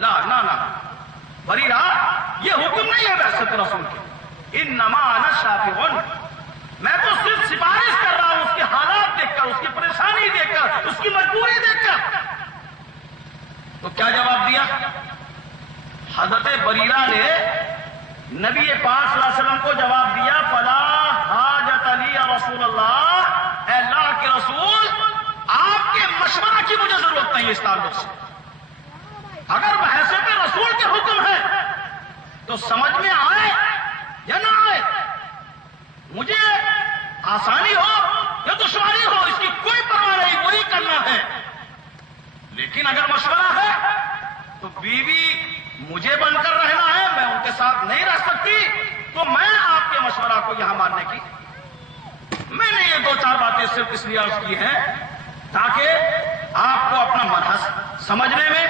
نا بریرہ یہ حکم نہیں ہے بعثت رسول کے. انما انا شافع، میں تو صرف سفارش کر رہا ہوں اس کے حالات دیکھ کر، اس کی پریشانی دیکھ کر، اس کی مجبوری دیکھ کر. تو کیا جواب دیا؟ حضرت بریرہ نے نبی پاک صلی اللہ علیہ وسلم کو جواب دیا، فلا حاجت لی یا رسول اللہ، اے اللہ کے رسول آپ کے مشورہ کی مجھے ضرورت نہیں ہے اس تعلق سے. اگر بحیثیت رسول کے حکم ہے تو سمجھ میں آئے یا نہ آئے، مجھے آسانی ہو یا دشواری ہو، اس کی کوئی پرواہ نہیں، وہی کرنا ہے. لیکن اگر مشورہ ہے تو بیوی مجھے بن کر رہنا ہے، میں ان کے ساتھ نہیں رہ سکتی، تو میں آپ کے مشورہ کو یہاں ماننے کی. میں نے یہ 2-4 باتیں صرف اس لیے عرض کی ہیں تاکہ آپ کو اپنا منحص سمجھنے میں،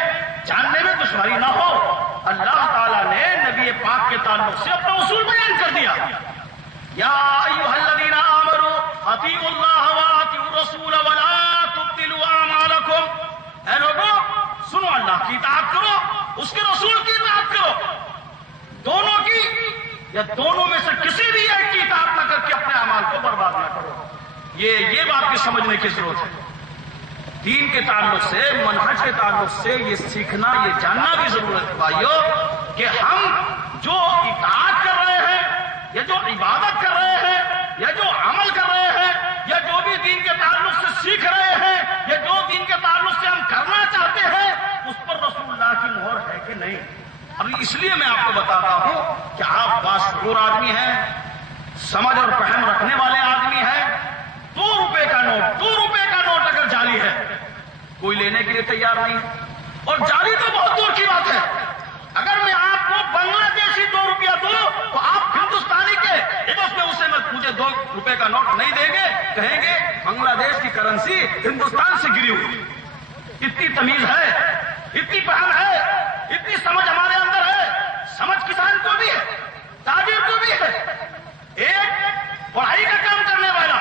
جاننے میں دشواری نہ ہو. اللہ تعالیٰ نے نبی پاک کے تعلق سے اپنا اصول بیان کر دیا. یا ایھا الذین آمنوا اطیعوا اللہ واطیعوا الرسول ولا تبطلوا اعمالکم. اے لوگوں سنو، اللہ کی اطاعت کرو، اس کے رسول کی اطاعت کرو. دونوں کی یا دونوں میں سے کسی بھی ایک کی اطاعت نہ کر کے اپنے اعمال کو برباد نہ کرو. یہ بات بھی سمجھنے کی ضرورت ہے. دین کے تعلق سے، منہج کے تعلق سے یہ سیکھنا، یہ جاننا بھی ضرورت ہے بھائیو کہ ہم جو اطاعت کر رہے ہیں یا جو عبادت کر رہے ہیں یا جو عمل کر رہے ہیں یا جو بھی دین کے تعلق سے سیکھ رہے ہیں یا جو دین کے تعلق سے ہم کرنا چاہتے ہیں، اس پر رسول اللہ کی مہر ہے کہ نہیں. اب اس لیے میں آپ کو بتاتا ہوں کہ آپ باشعور آدمی ہیں، سمجھ اور فہم رکھنے والے آدمی ہیں. 2 روپے کا نوٹ اگر جعلی ہے کوئی لینے کے لیے تیار نہیں. اور جعلی تو بہت دور کی بات ہے. اگر میں آپ کو بنگلہ دیشی 2 روپیہ دوں تو آپ ہندوستانی کے عوض میں اسے مجھے 2 روپے کا نوٹ نہیں دیں گے، کہیں گے بنگلہ دیش کی کرنسی ہندوستان سے گری ہوئی. اتنی تمیز ہے، اتنی فہم ہے، اتنی سمجھ ہمارے اندر ہے. سمجھ کسان کو بھی ہے، تاجر کو بھی ہے. ایک پڑھائی کا کام کرنے والا،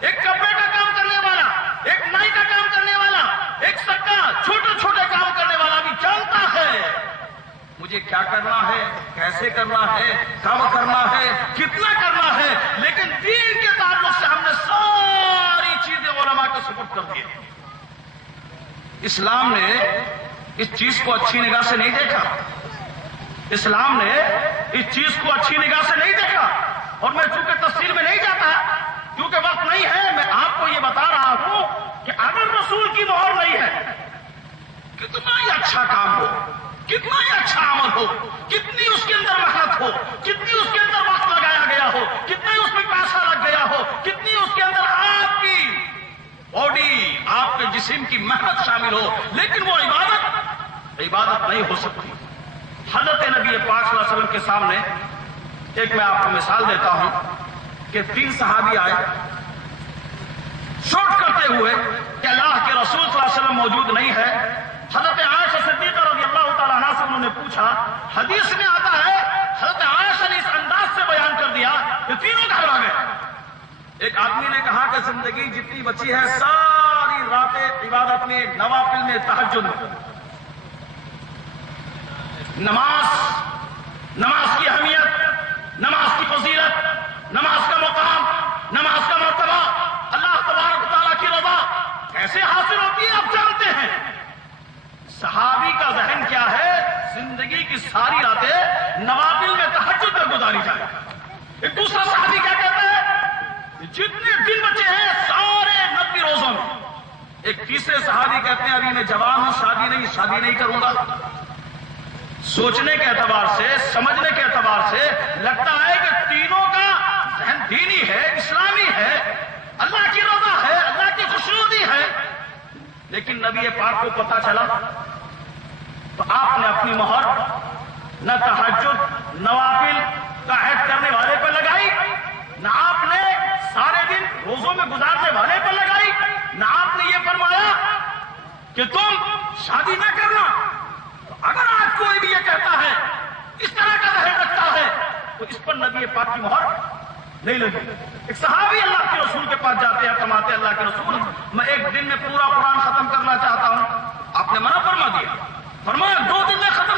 ایک کپڑے کا کام کرنے والا، ایک نائی کا کام کرنے والا، ایک سکا چھوٹے کام کرنے والا بھی جانتا ہے مجھے کیا کرنا ہے، کیسے کرنا ہے، کب کرنا ہے، کتنا کرنا ہے. لیکن دین کے تعلق سے ہم نے ساری چیزیں علماء کے سپرد کر دی. اسلام نے اس چیز کو اچھی نگاہ سے نہیں دیکھا. اسلام نے اس چیز کو اچھی نگاہ سے نہیں دیکھا. اور میں چونکہ تفصیل میں نہیں جاتا کیونکہ وقت نہیں ہے، میں آپ کو یہ بتا رہا ہوں کہ اگر رسول کی مہر نہیں ہے، کتنا ہی اچھا کام ہو، کتنا ہی اچھا عمل ہو، کتنی اس کے اندر محنت ہو، کتنی اس کے اندر وقت لگایا گیا ہو، کتنا ہی اس میں پیسہ لگ گیا ہو، کتنی اس کے اندر آپ کی باڈی، آپ کے جسم کی محنت شامل ہو، لیکن وہ عبادت نہیں ہو سکتی. حضرت نبی پاک صلی اللہ علیہ وسلم کے سامنے ایک میں آپ کو مثال دیتا ہوں کہ 3 صحابی آئے شوٹ کرتے ہوئے کہ اللہ کے رسول صلی اللہ علیہ وسلم موجود نہیں ہے. حضرت عائشہ صدیقہ رضی اللہ تعالیٰ عنہا سے انہوں نے پوچھا. حدیث میں آتا ہے حضرت عائشہ نے اس انداز سے بیان کر دیا کہ تینوں گھبرا گئے. ایک آدمی نے کہا کہ زندگی جتنی بچی ہے ساری راتیں عبادت میں، نوافل میں، تہجد میں. نماز کی اہمیت، نماز کی فضیلت، نماز کا مقام، نماز کا مرتبہ، اللہ تبارک و تعالیٰ کی رضا کیسے حاصل ہوتی ہے آپ جانتے ہیں. صحابی کا ذہن کیا ہے؟ زندگی کی ساری راتیں نوافل میں، تہجد میں گزاری جائے. ایک دوسرا صحابی کیا کہتا ہے؟ جتنے دن بچے ہیں سارے 90 روزوں میں. ایک تیسرے صحابی کہتے ہیں ابھی میں جوان ہوں، شادی نہیں کروں گا. سوچنے کے اعتبار سے، سمجھنے کے اعتبار سے لگتا ہے کہ تینوں کا ذہن دینی ہے، اسلامی ہے، اللہ کی رضا ہے، اللہ کی خوشنودی ہے. لیکن نبی پاک کو پتا چلا تو آپ نے اپنی مہر نہ تہجد، نوافل کا عہد کرنے والے پہ لگائی، نہ آپ نے سارے دن روزوں میں گزارنے والے پہ لگائی، نہ آپ نے یہ فرمایا کہ تم شادی نہ کرنا. اگر آج کوئی بھی یہ کہتا ہے، اس طرح کا ذہن رکھتا ہے، تو اس پر نبی پاک کی مہر نہیں لگی. ایک صحابی اللہ کے رسول کے پاس جاتے ہیں، فرماتے اللہ کے رسول میں 1 دن میں پورا قرآن ختم کرنا چاہتا ہوں. آپ نے منع فرما دیا. فرمایا 2 دن میں ختم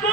2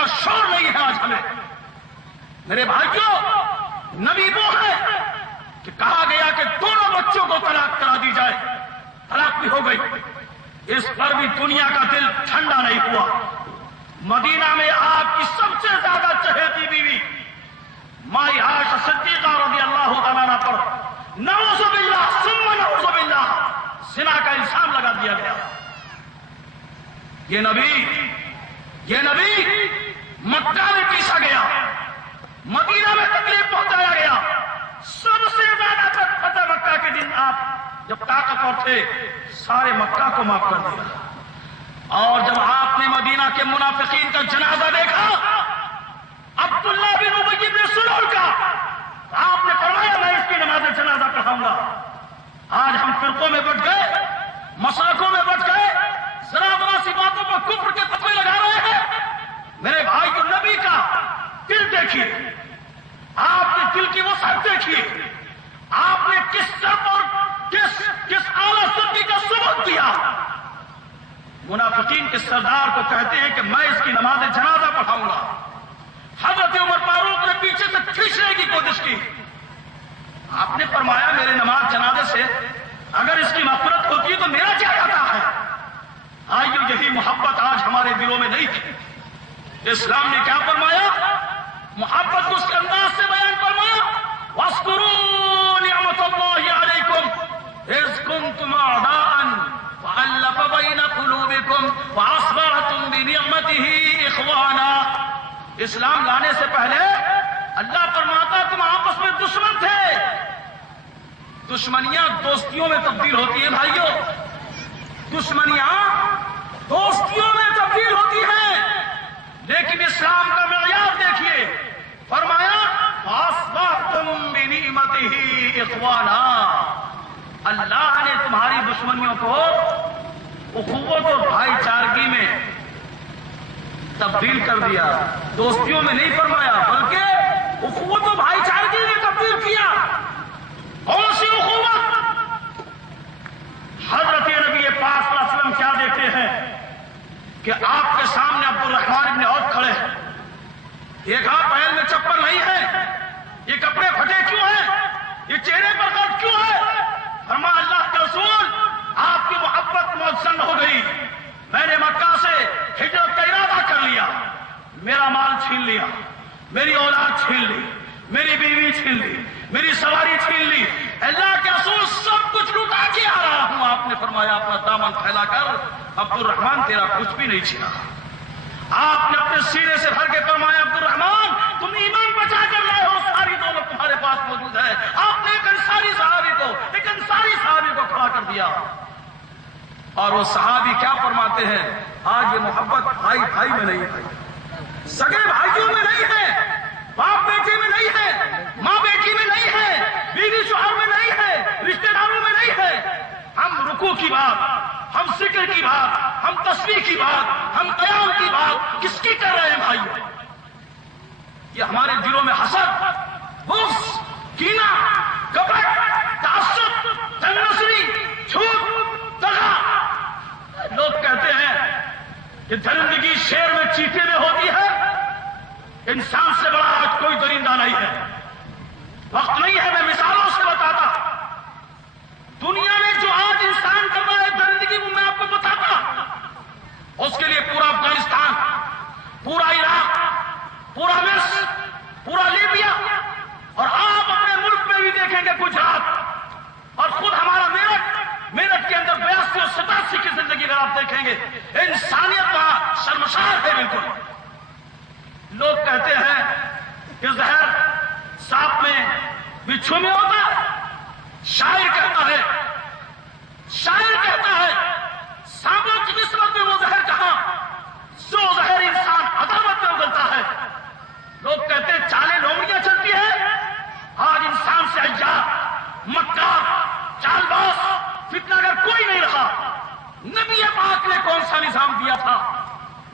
کا شور نہیں ہے آج ہمیں. میرے بھائیوں، نبی وہ ہے کہ کہا گیا کہ دونوں بچوں کو طلاق کرا دی جائے، طلاق بھی ہو گئی. اس پر بھی دنیا کا دل ٹھنڈا نہیں ہوا. مدینہ میں آپ کی سب سے زیادہ چہیتی بیوی مائی عائشہ صدیقہ رضی اللہ تعالیٰ عنہا پر نعوذ باللہ ثم نعوذ باللہ زنا کا الزام لگا دیا گیا. یہ نبی مکہ میں پیسا گیا، مدینہ میں تکلیف پہنچایا گیا. سب سے زیادہ فتح مکہ کے دن آپ جب طاقتور تھے سارے مکہ کو معاف کر دیا. اور جب آپ نے مدینہ کے منافقین کا جنازہ دیکھا، عبداللہ بن ابی بن سلول کا، آپ نے فرمایا میں اس کی نماز جنازہ پڑھاؤں گا. آج ہم فرقوں میں بٹ گئے، مسلکوں میں بٹ گئے، ذرا سی باتوں پر کفر کے تقوی لگا رہے ہیں. میرے بھائی کو نبی کا دل دیکھیے، آپ نے دل کی وسعت دیکھیے، آپ نے کس طرف اور کس اعلیٰ سطح کا ثبوت دیا. منافقین کے سردار کو کہتے ہیں کہ میں اس کی نماز جنازہ پڑھاؤں گا. حضرت عمر فاروق نے پیچھے سے کھینچنے کی کوشش کی. آپ نے فرمایا میرے نماز جنازے سے اگر اس کی مغفرت ہوتی ہے تو میرا کیا جاتا ہے. آئیو یہی محبت آج ہمارے دلوں میں نہیں تھی. اسلام نے کیا فرمایا؟ محبت کو اس کے انداز سے بیان فرمایا، وَاذْكُرُوا نِعْمَةَ اللَّهِ عَلَيْكُمْ إِذْ كُنْتُمْ أَعْدَاءً فَأَلَّفَ بَيْنَ قُلُوبِكُمْ فَأَصْبَحْتُمْ بِنِعْمَتِهِ إِخْوَانًا. اسلام لانے سے پہلے اللہ فرماتا تم آپس میں دشمن تھے. دشمنیاں دوستیوں میں تبدیل ہوتی ہیں بھائیوں، دشمنیاں دوستیوں میں تبدیل ہوتی ہیں. لیکن اسلام کا معیار دیکھیے، فرمایا فَأَصْبَحْتُمْ بِنِعْمَتِهِ إِخْوَانًا. اللہ نے تمہاری دشمنیوں کو اخوت اور بھائی چارگی میں تبدیل کر دیا. دوستیوں میں نہیں فرمایا بلکہ اخوت و بھائی چارگی میں تبدیل کیا. کون سی اخوت؟ حضرت نبی پاک صلی اللہ علیہ وسلم کیا دیکھتے ہیں کہ آپ کے سامنے عبد الرحمن بن عوف کھڑے ہیں. دیکھا پیر میں چپل نہیں ہے، یہ کپڑے پھٹے کیوں ہیں، یہ چہرے پر درد کیوں ہے؟ فرمایا اللہ کے رسول آپ کی محبت موزن ہو گئی، میں نے مکہ سے ہجرت کا ارادہ کر لیا، میرا مال چھین لیا، میری اولاد چھین لی، میری بیوی چھین لی، میری سواری چھین لی، اللہ کے رسول سب کچھ لوٹا کے آ رہا ہوں. آپ نے فرمایا اپنا دامن پھیلا کر عبد الرحمن تیرا کچھ بھی نہیں چھینا. آپ نے اپنے سینے سے بھر کے فرمایا عبد الرحمن تم ایمان بچا کر لائے ہو، ساری دولت تمہارے پاس موجود ہے. آپ نے ایک انصاری صحابی کو کھڑا کر دیا. اور وہ صحابی کیا فرماتے ہیں؟ آج یہ محبت بھائی بھائی میں نہیں ہے، سگے بھائیوں میں نہیں ہے، باپ بیٹے میں نہیں ہے، ماں بیٹی میں نہیں ہے، بیوی شوہر میں نہیں ہے، رشتہ داروں میں نہیں ہے. ہم رکوع کی بات، ہم ذکر کی بات، ہم تسبیح کی بات، ہم قیام کی بات کس کی کر رہے ہیں بھائی؟ یہ ہمارے دلوں میں حسد، بغض، کینہ، کپٹ، تعصب، تنگنصری، جھوٹ، دغا. لوگ کہتے ہیں کہ درندگی شیر میں چیتے میں ہوتی ہے، انسان سے بڑا آج کوئی درندہ نہیں ہے. وقت نہیں ہے میں مثالوں سے بتاتا. دنیا میں جو آج انسان کر رہا ہے درندگی وہ میں آپ کو بتاتا. اس کے لیے پورا افغانستان، پورا عراق، پورا مصر، پورا لیبیا، اور آپ اپنے ملک میں بھی دیکھیں گے گجرات، اور خود ہمارا میرٹھ کے اندر 82 اور 87 کی زندگی اگر آپ دیکھیں گے انسانیت وہاں شرمسار ہے بالکل. لوگ کہتے ہیں کہ زہر سانپ میں بچھو میں ہوتا ہے. شاعر کہتا ہے سانپوں کی نسبت میں وہ زہر کہاں، جو زہر انسان عداوت میں اگلتا ہے. لوگ کہتے ہیں چالیں لومڑیاں چلتی ہے. آج انسان سے عیار، مکار، چال باز، فتنہ اگر کوئی نہیں رہا. نبی پاک نے کون سا نظام دیا تھا؟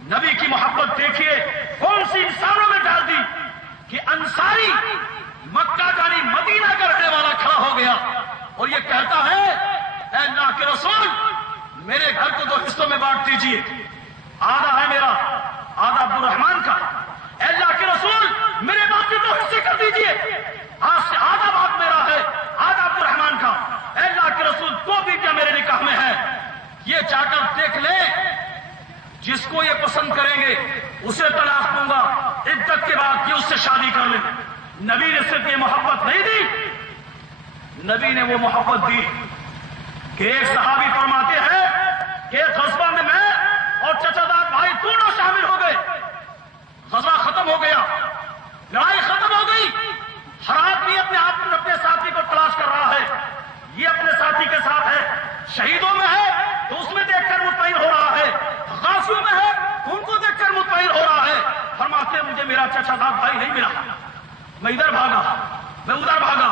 نبی کی محبت دیکھیے کون سی انسانوں میں ڈال دی کہ انصاری مکہ کا نہیں مدینہ کا رہنے والا کھڑا ہو گیا اور یہ کہتا ہے اے اللہ کے رسول میرے گھر کو 2 حصوں میں بانٹ دیجیے، آدھا ہے میرا، آدھا عبد الرحمان کا، اے اللہ کے رسول میرے باپ کے 2 حصے کر دیجئے، آج سے آدھا باپ میرا ہے، آدھا عبد الرحمان کا، اے اللہ کے رسول 2 بیٹیاں میرے نکاح میں ہیں، یہ چاہ کر دیکھ لیں جس کو یہ پسند کریں گے اسے طلاق دوں گا، عدت کے بعد یہ اس سے شادی کر لیں۔ نبی نے صرف یہ محبت نہیں دی، نبی نے وہ محبت دی کہ ایک صحابی فرماتے ہیں کہ ایک غزوہ میں اور چچا داد بھائی دونوں شامل ہو گئے، غزوہ ختم ہو گیا، لڑائی ختم ہو گئی، ہر آدمی اپنے ساتھی کو تلاش کر رہا ہے، یہ اپنے ساتھی کے ساتھ ہے، شہیدوں میں ہے تو اس میں دیکھ کر مطمئن ہو رہا ہے، غازیوں میں ہے ان کو دیکھ کر مطمئن ہو رہا ہے۔ فرماتے مجھے میرا چچا داد بھائی نہیں ملا، میں ادھر بھاگا، میں ادھر بھاگا،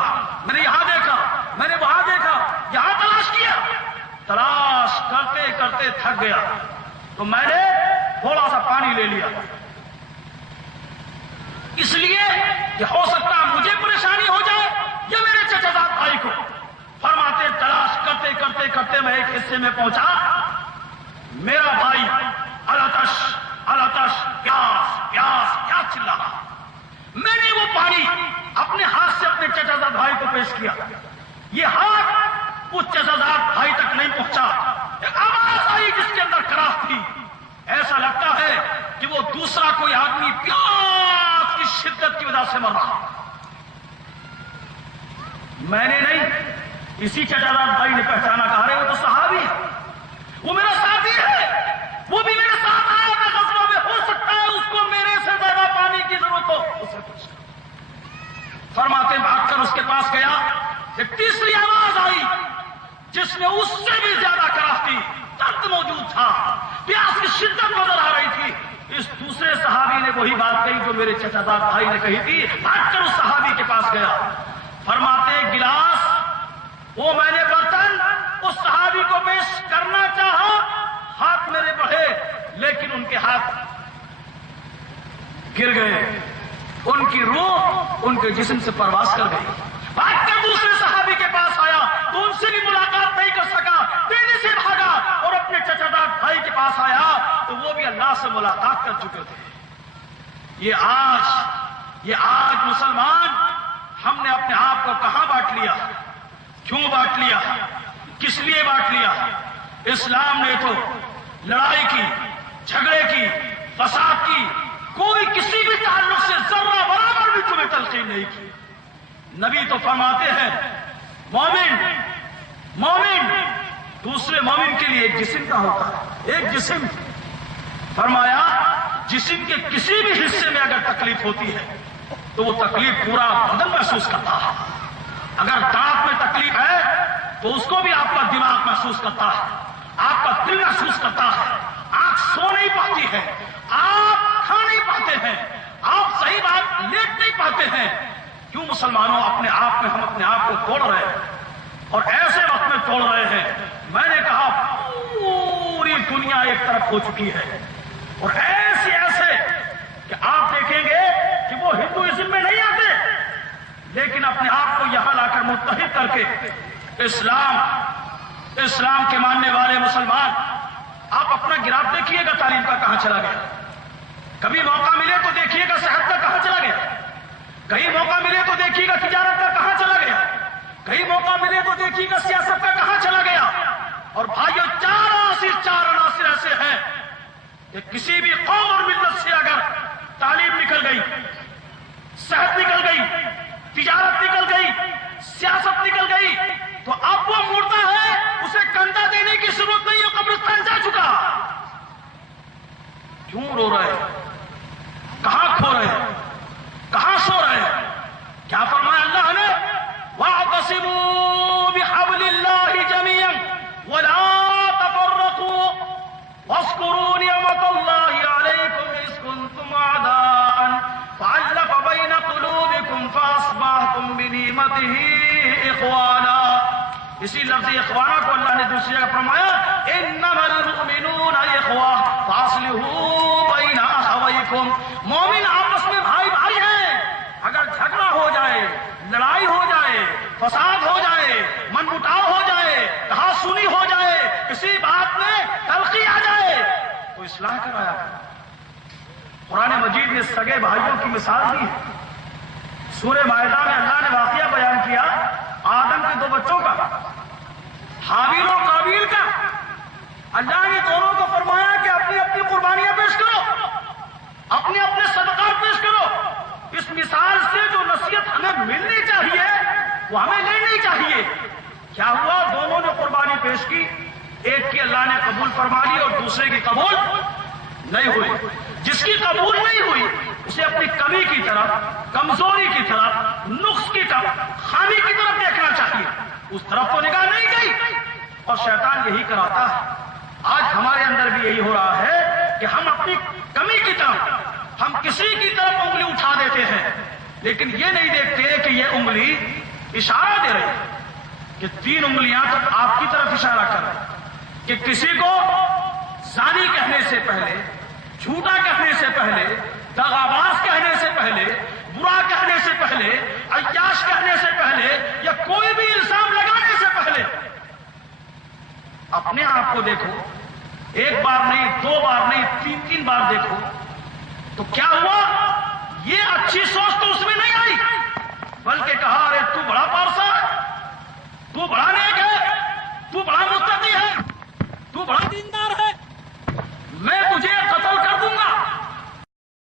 میں نے یہاں دیکھا، میں نے وہاں دیکھا، یہاں تلاش کیا، تلاش کرتے کرتے تھک گیا تو میں نے تھوڑا سا پانی لے لیا، اس لیے کہ ہو سکتا مجھے پریشانی ہو جائے یا میرے چچا داد بھائی کو۔ فرماتے تلاش کرتے کرتے کرتے میں ایک حصے میں پہنچا، میرا بھائی الاتش الاتش پیاس پیاس پیاس چل رہا، میں نے وہ پانی اپنے ہاتھ سے اپنے چچا داد بھائی کو پیش کیا، یہ ہاتھ اس چچا داد بھائی تک نہیں پہنچا، ایک آواز آئی جس کے اندر کراہٹ تھی، ایسا لگتا ہے کہ وہ دوسرا کوئی آدمی پیاس کی شدت کی وجہ سے مر رہا۔ میں نے نہیں، اسی چچا داد بھائی نے پہچانا، کہا رہے وہ تو صحابی ہے، وہ میرا ساتھی ہے، وہ بھی میرے ساتھ آیا تھا غزوہ میں، ہو سکتا ہے اس کو میرے سے زیادہ پانی کی ضرورت ہو، اسے پوچھا۔ فرماتے بھاگ کر اس کے پاس گیا، ایک تیسری آواز آئی جس میں اس سے بھی زیادہ کراہٹ تھی، درد موجود تھا، پیاس کی شدت نظر آ رہی تھی۔ اس دوسرے صحابی نے وہی بات کہی جو میرے چچا داد بھائی نے کہی تھی، بھاگ کر اس صحابی کے پاس گیا، فرماتے گلاس، وہ میں نے برتن اس صحابی کو پیش کرنا چاہا، ہاتھ میرے بڑھے لیکن ان کے ہاتھ گر گئے، ان کی روح ان کے جسم سے پرواز کر گئی۔ بھاگ کر دوسرے صحابی کے پاس آیا تو ان سے بھی ملاقات نہیں کر سکا، تیزی سے بھاگا اور اپنے چچا داد بھائی کے پاس آیا تو وہ بھی اللہ سے ملاقات کر چکے تھے۔ یہ آج مسلمان ہم نے اپنے آپ کو کہاں بانٹ لیا، کیوں بانٹ لیا، کس لیے بانٹ لیا؟ اسلام نے تو لڑائی کی، جھگڑے کی، فساد کی، کوئی کسی بھی تعلق سے ذرہ برابر بھی تمہیں تلقین نہیں کی۔ نبی تو فرماتے ہیں مومن دوسرے مومن کے لیے ایک جسم کا ہوتا ہے، ایک جسم، فرمایا جسم کے کسی بھی حصے میں اگر تکلیف ہوتی ہے تو وہ تکلیف پورا بدن محسوس کرتا ہے، اگر دانت میں تکلیف ہے تو اس کو بھی آپ کا دماغ محسوس کرتا ہے، آپ کا دل محسوس کرتا ہے، آنکھ سو نہیں پاتی ہے، آپ کھا نہیں پاتے ہیں، آپ صحیح بات لیٹ نہیں پاتے ہیں۔ کیوں مسلمانوں اپنے آپ میں ہم اپنے آپ کو توڑ رہے ہیں اور ایسے وقت میں توڑ رہے ہیں؟ میں نے کہا پوری دنیا ایک طرف ہو چکی ہے اور ایسے کہ آپ دیکھیں گے کہ وہ ہندوازم میں نہیں آتے لیکن اپنے آپ کو یہاں لا کر متحد کر کے اسلام کے ماننے والے مسلمان، آپ اپنا گراف دیکھیے گا تعلیم کا کہاں چلا گیا، کبھی موقع ملے تو دیکھیے گا صحت کا کہاں چلا گیا، کہیں موقع ملے تو دیکھیے گا تجارت کا کہاں چلا گیا، کہیں موقع ملے تو دیکھیے گا سیاست کا کہاں چلا گیا۔ اور بھائیو چار عناصر ایسے ہیں کہ کسی بھی قوم اور ملت سے اگر تعلیم نکل گئی، صحت نکل گئی، تجارت نکل گئی، سیاست نکل گئی تو اب وہ مردہ ہے، اسے کندھا دینے کی ضرورت نہیں ہے، قبرستان جا چکا۔ کیوں رو رہے ہیں؟ کہاں کھو رہے ہیں؟ کہاں سو رہے ہیں؟ کیا فرمایا اللہ نے؟ وَاعْتَصِمُوا بِحَبْلِ اللَّهِ جَمِيعًا وَلَا تَفَرَّقُوا وَاذْكُرُوا نِعْمَةَ اللَّهِ عَلَيْكُمْ إِذْ كُنتُمْ أَعْدَاءً فَأَلَّفَ بَيْنَ قُلُوبِكُمْ فَأَصْبَحْتُمْ بِنِعْمَتِهِ إِخْوَانًا۔ اسی لفظ اخوانہ کو اللہ نے دوسری جگہ فرمایا انما المؤمنون اخوہ فاصلحوا بین اخویکم، مومن آپس میں بھائی بھائی ہیں، اگر جھگڑا ہو جائے، لڑائی ہو جائے، فساد ہو جائے، من مٹاؤ ہو جائے، کہا سنی ہو جائے، کسی بات میں تلخی آ جائے تو اصلاح کرایا کرو، قرآن مجید نے سگے بھائیوں کی مثال دی ہے. سورہ مائدہ میں اللہ نے واقعہ بیان کیا آدم کے دو بچوں کا، حابیل و قابیل کا. اللہ نے دونوں کو فرمایا کہ اپنی اپنی قربانیاں پیش کرو، اپنے اپنے صدقات پیش کرو. اس مثال سے جو نصیحت ہمیں ملنی چاہیے وہ ہمیں لینی چاہیے. کیا ہوا؟ دونوں نے قربانی پیش کی، ایک کی اللہ نے قبول فرما لی اور دوسرے کی قبول نہیں ہوئی. جس کی قبول نہیں ہوئی اسے اپنی کمی کی طرف، کمزوری کی طرف، نقص کی طرف، خامی کی طرف دیکھنا چاہیے. اس طرف تو نگاہ نہیں گئی اور شیطان یہی کراتا ہے. آج ہمارے اندر بھی یہی ہو رہا ہے کہ ہم اپنی کمی کی طرف، ہم کسی کی طرف انگلی اٹھا دیتے ہیں، لیکن یہ نہیں دیکھتے کہ یہ انگلی اشارہ دے رہی ہے کہ 3 انگلیاں تو آپ کی طرف اشارہ کر رہی ہیں کہ کسی کو زانی کہنے سے پہلے، جھوٹا کہنے سے پہلے، دغاباز کہنے سے پہلے، برا کہنے سے پہلے، عیاش کہنے سے پہلے یا کوئی بھی الزام لگانے سے پہلے اپنے آپ کو دیکھو. ایک بار نہیں، 2 بار نہیں، 3 بار دیکھو تو کیا ہوا؟ یہ اچھی سوچ تو اس میں نہیں آئی، بلکہ کہا ارے تو بڑا پارسا ہے،